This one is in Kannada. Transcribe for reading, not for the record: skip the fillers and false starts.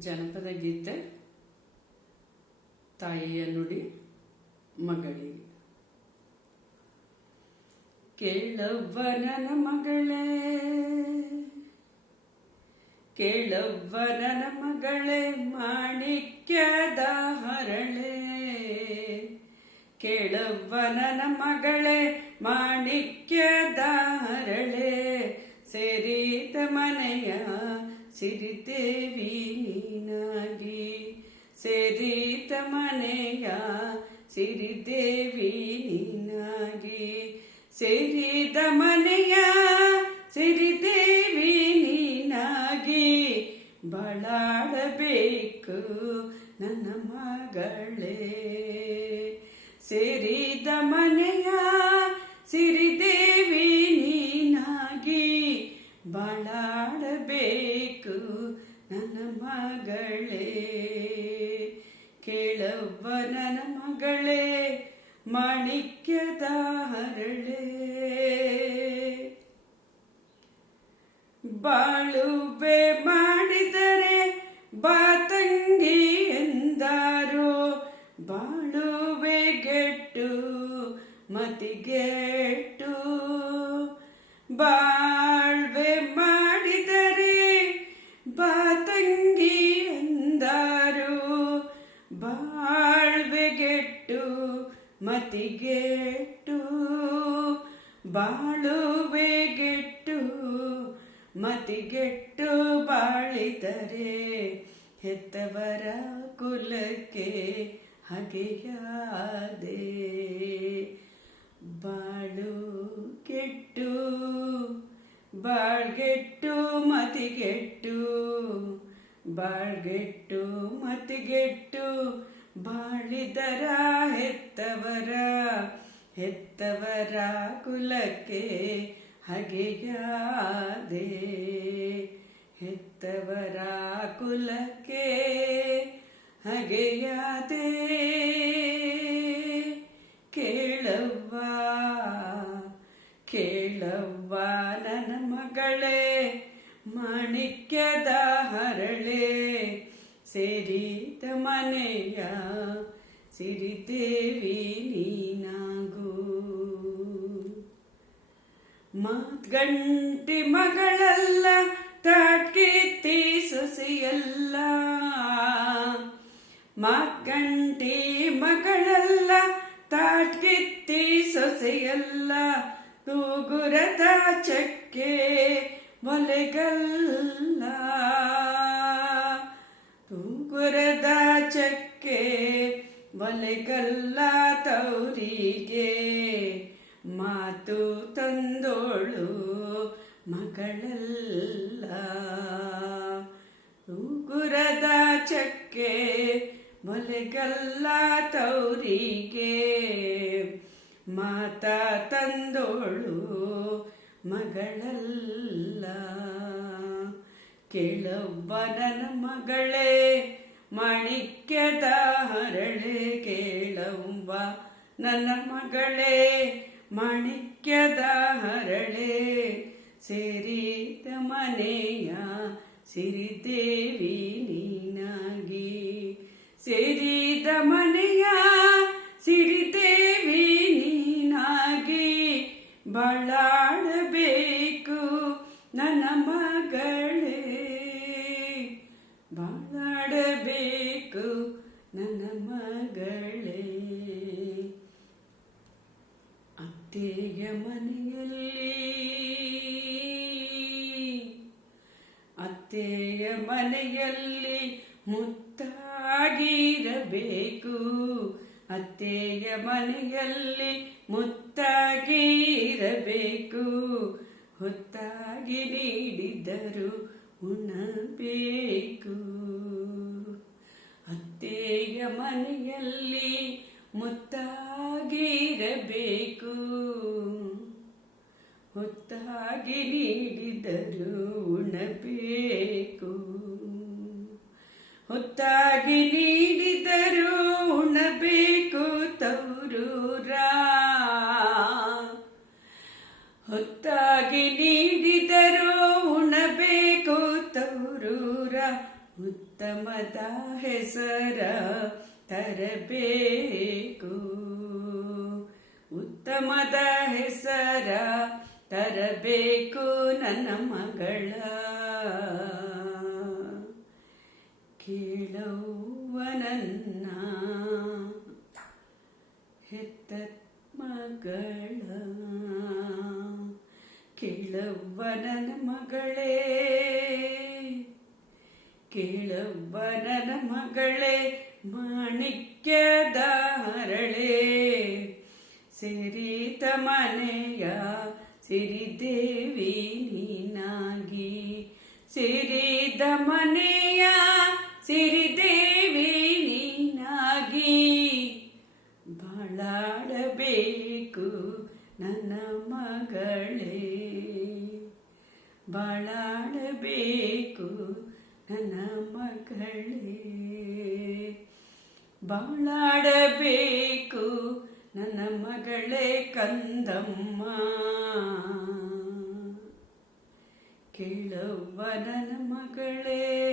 ಜನಪದ ಗೀತೆ ತಾಯಿಯ ನುಡಿ ಮಗಳಿಗೆ. ಕೇಳವ್ವ ನನ್ನ ಮಗಳೇ, ಕೇಳವ್ವ ನನ್ನ ಮಗಳೇ, ಮಾಣಿಕ್ಯದ ಹರಳೆ. ಕೇಳವ್ವ ನನ್ನ ಮಗಳೇ, ಮಾಣಿಕ್ಯದ ಹರಳೆ. ಸೇರಿದ ಮನೆಯ ಸಿರಿದೇವಿ ನೀನಾಗಿ, ಸೇರಿದ ಮನೆಯ ಸಿರಿದೇವಿ ನೀನಾಗಿ, ಸೇರಿದ ಮನೆಯ ಸಿರಿದೇವಿ ನೀನಾಗಿ, ಬಾಳಾಡಬೇಕು ನನ್ನ ಮಗಳೇ. ಸೇರಿದ ಮನೆಯ ಸಿರಿದೇವಿ ನೀನಾಗಿ, ಬಾಳಾಡಬೇಕು ನನ್ನ ಮಗಳೇ. ಕೇಳವ್ವ ನನ್ನ ಮಗಳೇ, ಮಾಣಿಕ್ಯದ ಹರಳೆ. ಬಾಳುವೆ ಮಾಡಿದರೆ ಬಾತಂಗಿ ಎಂದಾರು, ಬಾಳುವೆ ಗೆಟ್ಟು ಮತಿಗೆಟ್ಟು. ಬಾಳ್ವೆ ಮಾಡಿದರೆ ಬಾತಂಗಿ ಎಂದಾರು, ಬಾಳ್ವೆ ಗೆಟ್ಟು ಮತಿಗೆಟ್ಟು. ಬಾಳುವೆ ಗೆಟ್ಟು ಮತಿಗೆಟ್ಟು ಬಾಳಿದರೆ, ಹೆತ್ತವರ ಕುಲಕ್ಕೆ ಹಗೆಯಾದೆ. ಬಾಳು ಕೆಟ್ಟು ಬಾಳ್ಗೆಟ್ಟು ಮತಿಗೆಟ್ಟು, ಬಾಳ್ಗೆಟ್ಟು ಮತಿಗೆಟ್ಟು ಬಾಳಿದರ ಹೆತ್ತವರ ಕುಲಕ್ಕೆ ಹಗೆಯಾದೆ. ಹೆತ್ತವರ ಕುಲಕ್ಕೆ ಹಗೆಯಾದೆ. ಕೇಳವ್ವ ಕೇಳವ್ವ ನನ್ನ ಮಗಳೇ, ಮಾಣಿಕ್ಯದ ಹರಳೆ. ಸೇರಿದ ಮನೆಯ ಸಿರಿದೇವಿ ನೀನಾಗು. ಮಾತ್ಗಂಟಿ ಮಗಳಲ್ಲ, ತಾಟ್ಕೀರ್ತಿ ಸೊಸೆಯಲ್ಲ. ಮಾತ್ಗಂಟಿ ಮಗಳಲ್ಲ, ತಾಟ್ಕೀರ್ತಿ ಸೊಸೆಯಲ್ಲ. ತೂಗುರದ ಚಕ್ಕೆ ಒಲೆಗಲ್ಲ, ತೂಗುರದ ಚಕ್ಕೆ ಒಲೆಗಲ್ಲ. ತೌರಿಗೆ ಮಾತು ತಂದೋಳು ಮಗಳಲ್ಲ. ತೂಗುರದ ಚಕ್ಕೆ ಒಲೆಗಲ್ಲ. ತೌರಿಗೆ ಮಾತ ತಂದೋಳು ಮಗಳಲ್ಲ. ಕೇಳವ್ವ ನನ್ನ ಮಗಳೇ, ಮಾಣಿಕ್ಯದ ಹರಳೆ. ಕೇಳವ್ವ ನನ್ನ ಮಗಳೇ, ಮಾಣಿಕ್ಯದ ಹರಳೆ. ಸೇರಿದ ಮನೆಯ ಸಿರಿದೇವಿ ನೀನಾಗಿ, ಸೇರಿದ ಮನೆಯ ಸಿರಿದೇವಿ ನೀನಾಗಿ, ಬಾಳಾಡಬೇಕು ನನ್ನ ಮಗಳೇ. ಬಾಳಾಡಬೇಕು ನನ್ನ ಮಗಳೇ. ಅತ್ತೆಯ ಮನೆಯಲ್ಲಿ, ಅತ್ತೆಯ ಮನೆಯಲ್ಲಿ ಮುತ್ತಾಗಿರಬೇಕು. ಅತ್ತೆಯ ಮನೆಯಲ್ಲಿ ಮುತ್ತಾಗಿರಬೇಕು. ಹೊತ್ತಾಗಿ ನೀಡಿದರು ಉಣಬೇಕು. ಅತ್ತೆಯ ಮನೆಯಲ್ಲಿ ಮುತ್ತಾಗಿರಬೇಕು. ಹೊತ್ತಾಗಿ ನೀಡಿದರು ಉಣಬೇಕು. ಹೊತ್ತಾಗಿ ನೀಡಿದರು ಉಣಬೇಕು. ತೌರೂರ ಹೊತ್ತಾಗಿ ನೀಡಿದರು ಉಣಬೇಕು. ತೌರೂರ ಉತ್ತಮದ ಹೆಸರ ತರಬೇಕು, ಉತ್ತಮದ ಹೆಸರ ತರಬೇಕು ನನ್ನ ಮಗಳ. ಕೇಳುವ ನನ್ನ ಹೆತ್ತ ಮಗಳ, ಕೇಳುವ ನನ್ನ ಮಗಳೇ, ಕೇಳುವ ನನ್ನ ಮಗಳೇ, ಮಾಣಿಕ್ಯದ ಹರಳೆ, ಸಿರಿತ ಮನೆಯ ಸಿರಿದೇವಿ ನೀನಾಗಿ, ಸಿರಿದ ಮನೆಯ ಸಿರಿದೇವಿ ನೀನಾಗಿ, ಬಾಳಾಡಬೇಕು ನನ್ನ ಮಗಳೇ, ಬಾಳಾಡಬೇಕು ನನ್ನ ಮಗಳೇ, ಬಾಳಾಡಬೇಕು ನನ್ನ ಮಗಳೇ ಕಂದಮ್ಮ. ಕೇಳುವ ನನ್ನ ಮಗಳೇ.